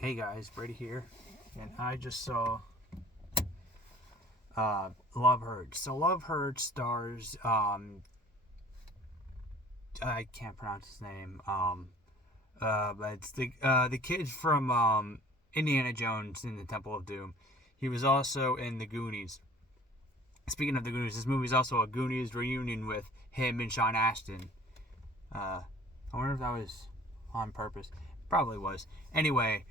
Hey guys, Brady here, and I just saw Love Hurts. So Love Hurts stars I can't pronounce his name but it's the kid from Indiana Jones in the Temple of Doom. He was also in the Goonies. Speaking of the Goonies, this movie is also a Goonies reunion with him and Sean Astin. I wonder if that was on purpose. Probably was. Anyway,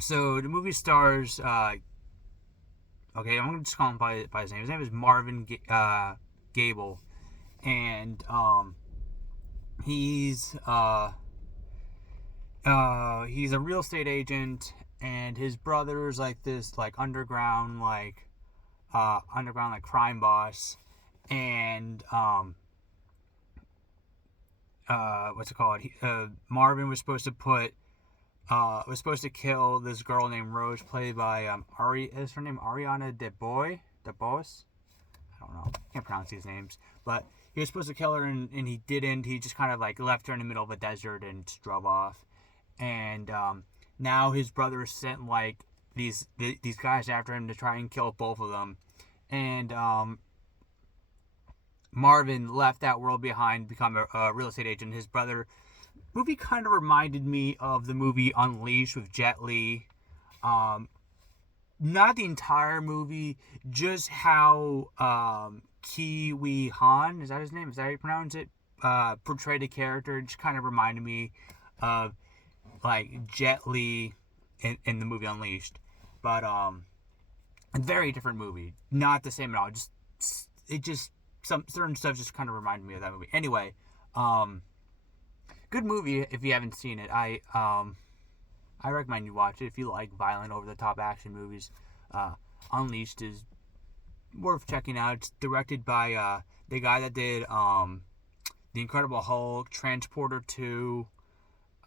so the movie stars. Okay, I'm gonna just call him by his name. His name is Marvin Gable, and he's he's a real estate agent, and his brother's like this underground like crime boss, and what's it called? Marvin was supposed to kill this girl named Rose, played by is her name Ariana DeBose? I don't know. Can't pronounce these names, but he was supposed to kill her, and he didn't. He just kind of like left her in the middle of a desert and just drove off. And now his brother sent like these guys after him to try and kill both of them, and Marvin left that world behind, become a real estate agent. His brother. Movie kind of reminded me of the movie Unleashed with Jet Li. Not the entire movie, just how Kiwi Han, is that his name? Is that how you pronounce it? Portrayed the character. It just kind of reminded me of like Jet Li in the movie Unleashed. But a very different movie. Not the same at all. Some certain stuff just kind of reminded me of that movie. Anyway, good movie if you haven't seen it. I recommend you watch it if you like violent, over-the-top action movies. Unleashed is worth checking out. It's directed by the guy that did The Incredible Hulk, Transporter 2,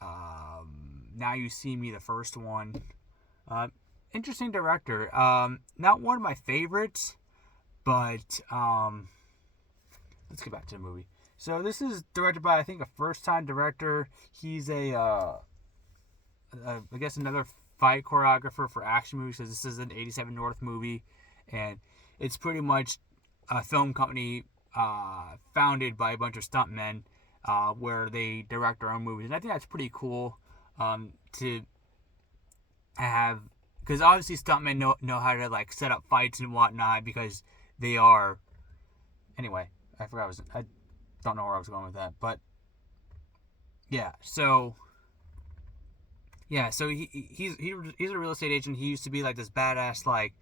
Now You See Me, the first one. Interesting director. Not one of my favorites, but let's get back to the movie. So this is directed by, I think, a first-time director. He's I guess another fight choreographer for action movies, because this is an 87 North movie, and it's pretty much a film company founded by a bunch of stuntmen, where they direct their own movies, and I think that's pretty cool to have, because obviously stuntmen know how to like set up fights and whatnot, because they are. Anyway, I don't know where I was going with that, but yeah. So he's a real estate agent. He used to be like this badass like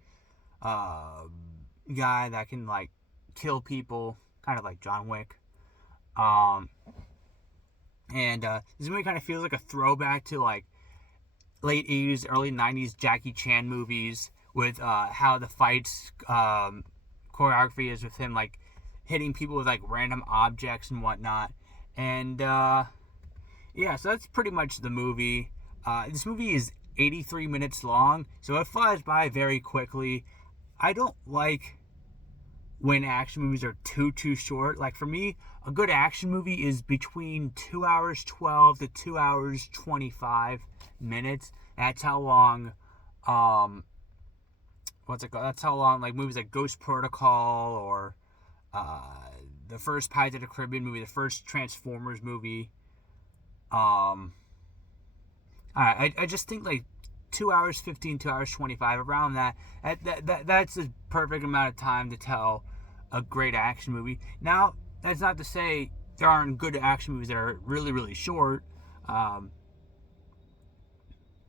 guy that can like kill people, kind of like John Wick. And this movie kind of feels like a throwback to like late 80s, early 90s Jackie Chan movies, with how the fights choreography is, with him like hitting people with like random objects and whatnot. And so that's pretty much the movie. This movie is 83 minutes long, so it flies by very quickly. I don't like when action movies are too short. Like, for me, a good action movie is between 2 hours 12 to 2 hours 25 minutes. That's how long that's how long like movies like Ghost Protocol, or the first Pirates of the Caribbean movie, the first Transformers movie. I just think like 2 hours 15, 2 hours 25, around that's the perfect amount of time to tell a great action movie. Now, that's not to say there aren't good action movies that are really, really short. But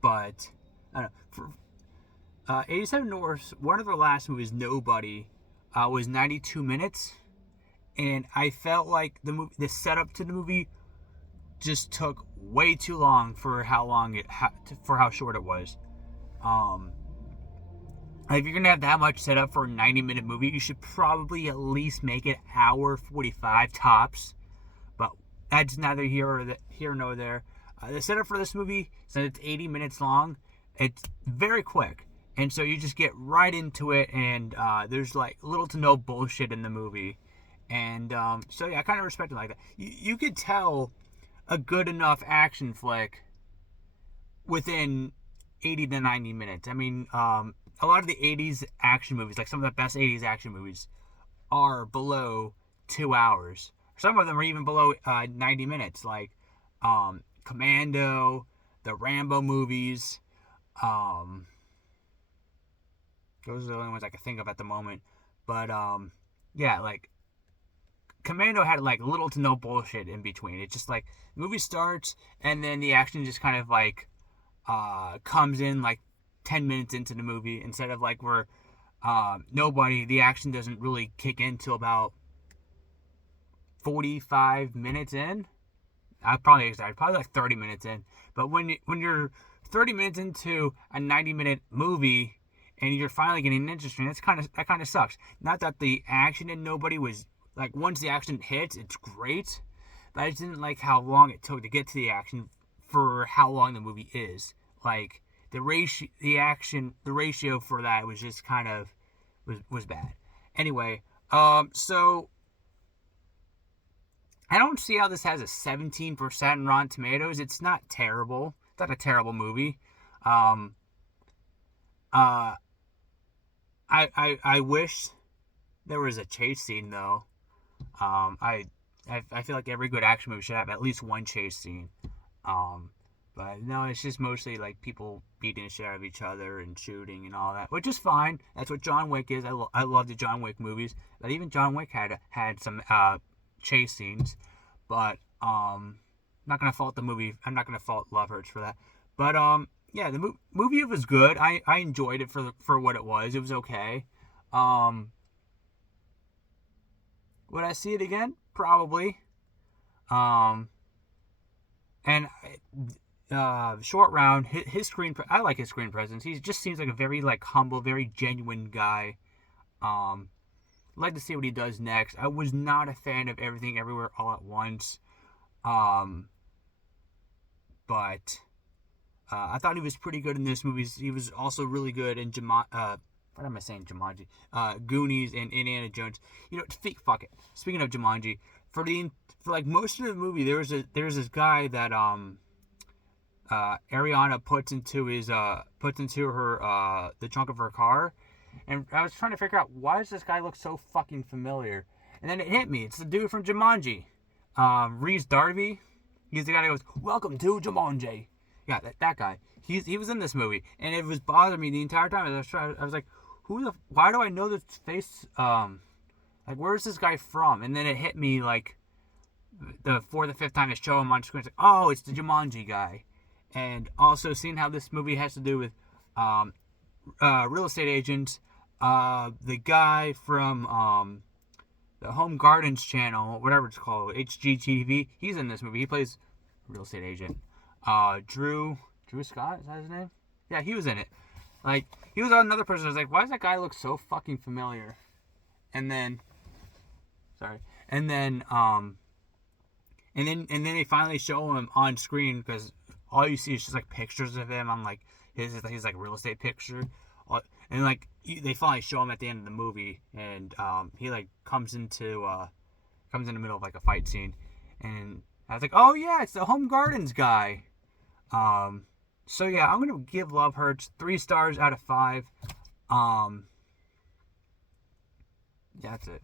I don't know. For 87 North, one of their last movies, Nobody, was 92 minutes, and I felt like the setup to the movie just took way too long for how short it was. If you're gonna have that much setup for a 90-minute movie, you should probably at least make it hour 45 tops. But that's neither here nor there. The setup for this movie, since it's 80 minutes long, it's very quick. And so you just get right into it, and there's like little to no bullshit in the movie. And so yeah, I kind of respect it like that. You could tell a good enough action flick within 80 to 90 minutes. I mean, a lot of the 80s action movies, like some of the best 80s action movies, are below 2 hours. Some of them are even below 90 minutes, like Commando, the Rambo movies. Those are the only ones I can think of at the moment. But yeah, like Commando had like little to no bullshit in between. It's just like the movie starts and then the action just kind of like comes in like 10 minutes into the movie, instead of like where the action doesn't really kick in till about 45 minutes in. I probably exaggerated, probably like 30 minutes in. But when you're 30 minutes into a 90-minute movie and you're finally getting interesting, that kind of sucks. Not that the action in Nobody was like, once the action hits, it's great, but I just didn't like how long it took to get to the action for how long the movie is. Like the ratio for that was just kind of was bad. Anyway, so I don't see how this has a 17% in Rotten Tomatoes. It's not terrible. It's not a terrible movie. I wish there was a chase scene though. I feel like every good action movie should have at least one chase scene. But no, it's just mostly like people beating the shit out of each other and shooting and all that, which is fine. That's what John Wick is. I love the John Wick movies. But even John Wick had some chase scenes. But I'm not gonna fault the movie. I'm not gonna fault Love Hurts for that. But yeah, the movie was good. I enjoyed it for what it was. It was okay. Would I see it again? Probably. And Short Round, his I like his screen presence. He just seems like a very like humble, very genuine guy. I'd like to see what he does next. I was not a fan of Everything Everywhere All at Once. But I thought he was pretty good in this movie. He was also really good in what am I saying? Jumanji, Goonies, and Indiana Jones. You know, fuck it. Speaking of Jumanji, for like most of the movie, there's this guy that Ariana puts into her the trunk of her car, and I was trying to figure out, why does this guy look so fucking familiar? And then it hit me. It's the dude from Jumanji, Rhys Darby. He's the guy that goes, "Welcome to Jumanji." Yeah, that guy. He was in this movie, and it was bothering me the entire time. I was like, why do I know this face? Like, where's this guy from? And then it hit me like the fifth time to show him on screen. It's like, oh, it's the Jumanji guy. And also seeing how this movie has to do with real estate agents. The guy from the Home Gardens channel, whatever it's called, HGTV, he's in this movie. He plays real estate agent. Drew Scott, is that his name? Yeah, he was in it. Like, he was another person. I was like, why does that guy look so fucking familiar? And then they finally show him on screen, because all you see is just like pictures of him on like his like real estate picture, and like they finally show him at the end of the movie, and he like comes in the middle of like a fight scene, and I was like, oh yeah, it's the Home Gardens guy. So yeah, I'm gonna give Love Hurts 3 stars out of 5. Yeah, that's it.